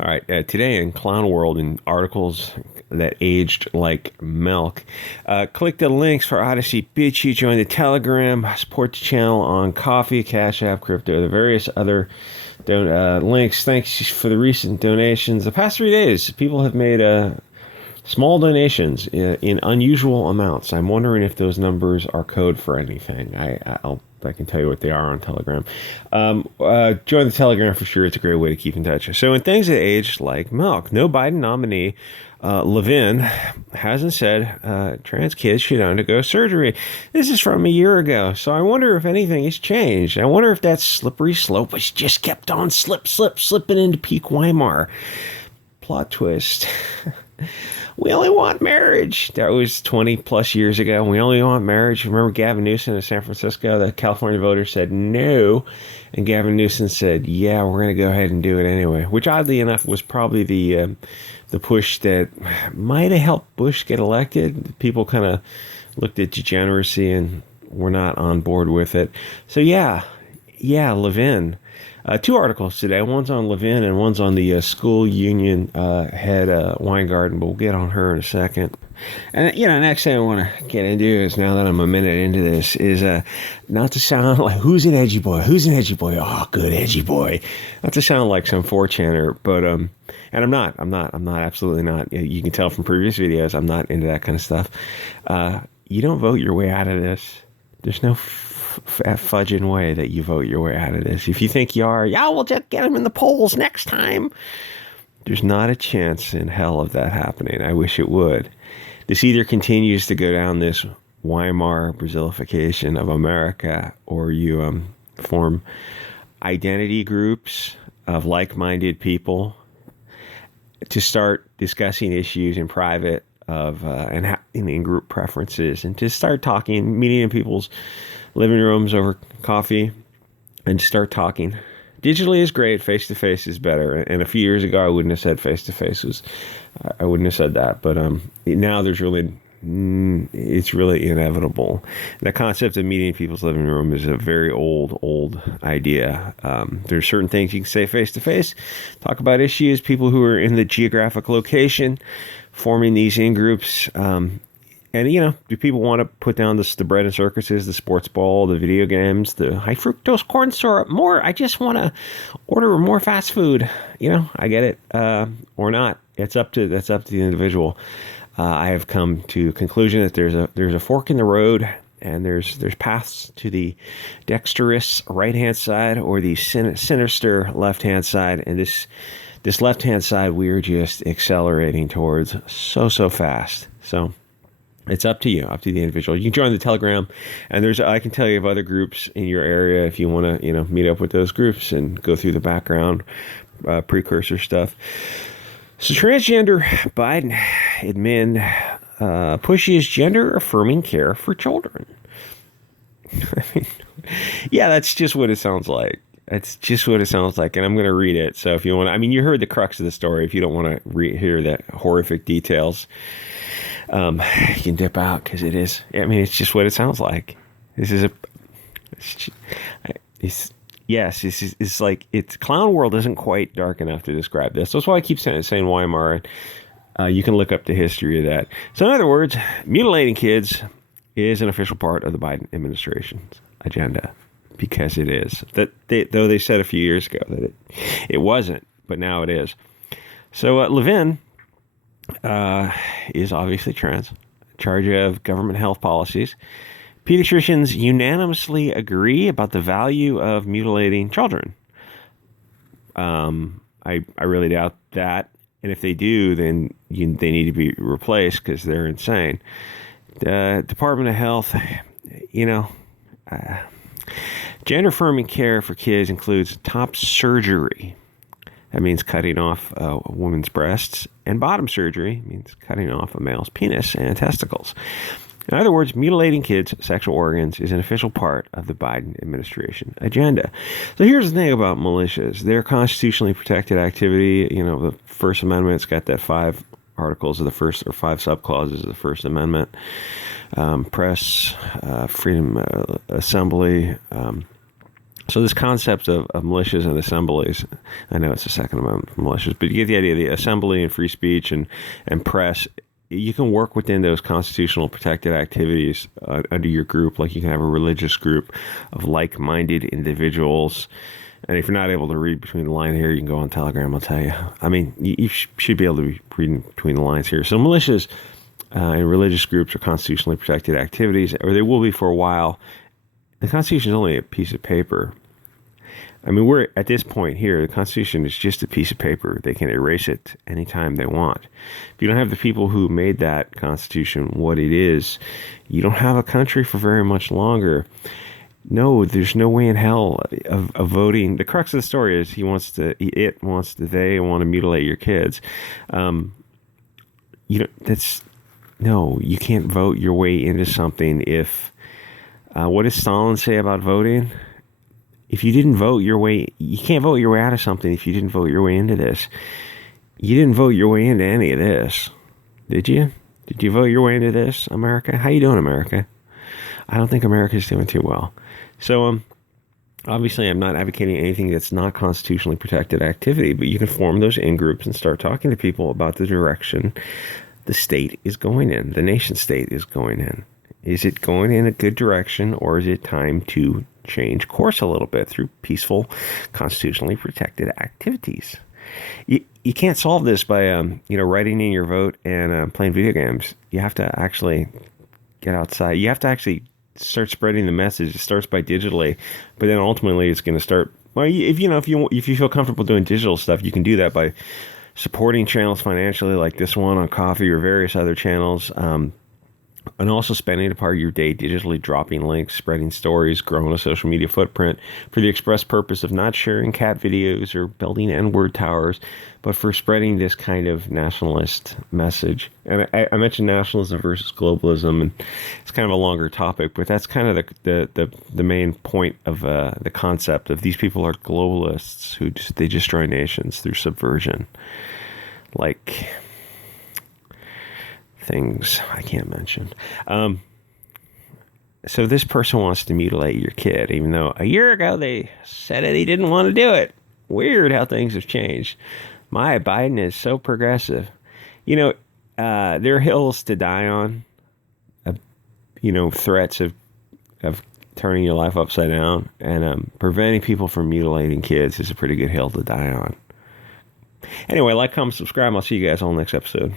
All right, today in Clown World, in articles that aged like milk, click the links for Odyssey, Bit Chute, join the Telegram, support the channel on Coffee, CashApp, Crypto, the various other links. Thanks for the recent donations. The past 3 days, people have made small donations in unusual amounts. I'm wondering if those numbers are code for anything. I can tell you what they are on Telegram. Join the Telegram for sure. It's a great way to keep in touch. So in things that age like milk, no Biden nominee, Levin, hasn't said trans kids should undergo surgery. This is from a year ago. So I wonder if anything has changed. I wonder if that slippery slope has just kept on slipping into peak Weimar. Plot twist. We only want marriage. That was 20 plus years ago. We only want marriage. Remember Gavin Newsom in San Francisco? The California voters said no. And Gavin Newsom said, yeah, we're going to go ahead and do it anyway. Which, oddly enough, was probably the push that might have helped Bush get elected. People kind of looked at degeneracy and were not on board with it. So, yeah, Levin. Two articles today. One's on Levin and one's on the school union head Weingarten, but we'll get on her in a second. And, next thing I want to get into is, now that I'm a minute into this, is not to sound like, who's an edgy boy? Who's an edgy boy? Oh, good edgy boy. Not to sound like some 4chaner, but, and I'm not, absolutely not. You can tell from previous videos, I'm not into that kind of stuff. You don't vote your way out of this. There's no fudging way that you vote your way out of this. If you think you are, we'll just get him in the polls next time. There's not a chance in hell of that happening. I wish it would. This either continues to go down this Weimar Brazilification of America, or you form identity groups of like-minded people to start discussing issues in private and in group preferences, and to start talking, meeting in people's living rooms over coffee, and start talking. Digitally is great. Face-to-face is better. And a few years ago, I wouldn't have said face-to-face was, I wouldn't have said that. But now it's really inevitable. The concept of meeting in people's living room is a very old idea. There's certain things you can say face-to-face, talk about issues, people who are in the geographic location, forming these in-groups. And, do people want to put down the bread and circuses, the sports ball, the video games, the high fructose corn syrup, more? I just want to order more fast food. I get it. Or not. That's up to the individual. I have come to a conclusion that there's a fork in the road, and there's paths to the dexterous right-hand side or the sinister left-hand side. And this left-hand side, we are just accelerating towards so fast. So it's up to you, up to the individual. You can join the Telegram, and I can tell you of other groups in your area if you want to, meet up with those groups and go through the background, precursor stuff. So transgender Biden admin pushes gender-affirming care for children. I mean, yeah, that's just what it sounds like. That's just what it sounds like, and I'm going to read it. So if you want, you heard the crux of the story. If you don't want to hear the horrific details, you can dip out, because it is. It's just what it sounds like. This is it's like, Clown World isn't quite dark enough to describe this. That's why I keep saying Weimar. You can look up the history of that. So in other words, mutilating kids is an official part of the Biden administration's agenda, because it is. Though they said a few years ago that it wasn't, but now it is. So Levin is obviously trans, in charge of government health policies. Pediatricians unanimously agree about the value of mutilating children. I really doubt that. And if they do, then they need to be replaced, because they're insane. The Department of Health, gender-affirming care for kids includes top surgery. That means cutting off a woman's breasts, and bottom surgery means cutting off a male's penis and testicles. In other words, mutilating kids' sexual organs is an official part of the Biden administration agenda. So here's the thing about militias. They're constitutionally protected activity. The First Amendment's got that 5 articles of the first, or 5 subclauses of the First Amendment. Press, freedom, assembly, So this concept of militias and assemblies, I know it's the Second Amendment for militias, but you get the idea. The assembly and free speech and press, you can work within those constitutional protected activities under your group. Like you can have a religious group of like-minded individuals. And if you're not able to read between the lines here, you can go on Telegram. I'll tell you. I mean, you should be able to be reading between the lines here. So militias and religious groups are constitutionally protected activities, or they will be for a while. The Constitution is only a piece of paper. I mean, we're at this point here. The Constitution is just a piece of paper. They can erase it anytime they want. If you don't have the people who made that Constitution what it is, you don't have a country for very much longer. No, there's no way in hell of voting. The crux of the story is they want to mutilate your kids. You can't vote your way into something if, what does Stalin say about voting? If you didn't vote your way, you can't vote your way out of something if you didn't vote your way into this. You didn't vote your way into any of this, did you? Did you vote your way into this, America? How you doing, America? I don't think America's doing too well. So, obviously, I'm not advocating anything that's not constitutionally protected activity, but you can form those in-groups and start talking to people about the direction the state is going in, the nation state is going in. Is it going in a good direction, or is it time to change course a little bit through peaceful, constitutionally protected activities? You can't solve this by writing in your vote and playing video games. You have to actually get outside. You have to actually start spreading the message. It starts by digitally, but then ultimately it's going to start. Well, if you feel comfortable doing digital stuff, you can do that by supporting channels financially, like this one on Coffee or various other channels. And also spending a part of your day digitally dropping links, spreading stories, growing a social media footprint for the express purpose of not sharing cat videos or building N-word towers, but for spreading this kind of nationalist message. And I mentioned nationalism versus globalism, and it's kind of a longer topic, but that's kind of the main point of the concept of these people are globalists who they destroy nations through subversion. Like things I can't mention. So this person wants to mutilate your kid, even though a year ago they said that he didn't want to do it. Weird how things have changed. My Biden is so progressive. There are hills to die on. Threats of turning your life upside down, and preventing people from mutilating kids is a pretty good hill to die on. Anyway, like, comment, subscribe. I'll see you guys on the next episode.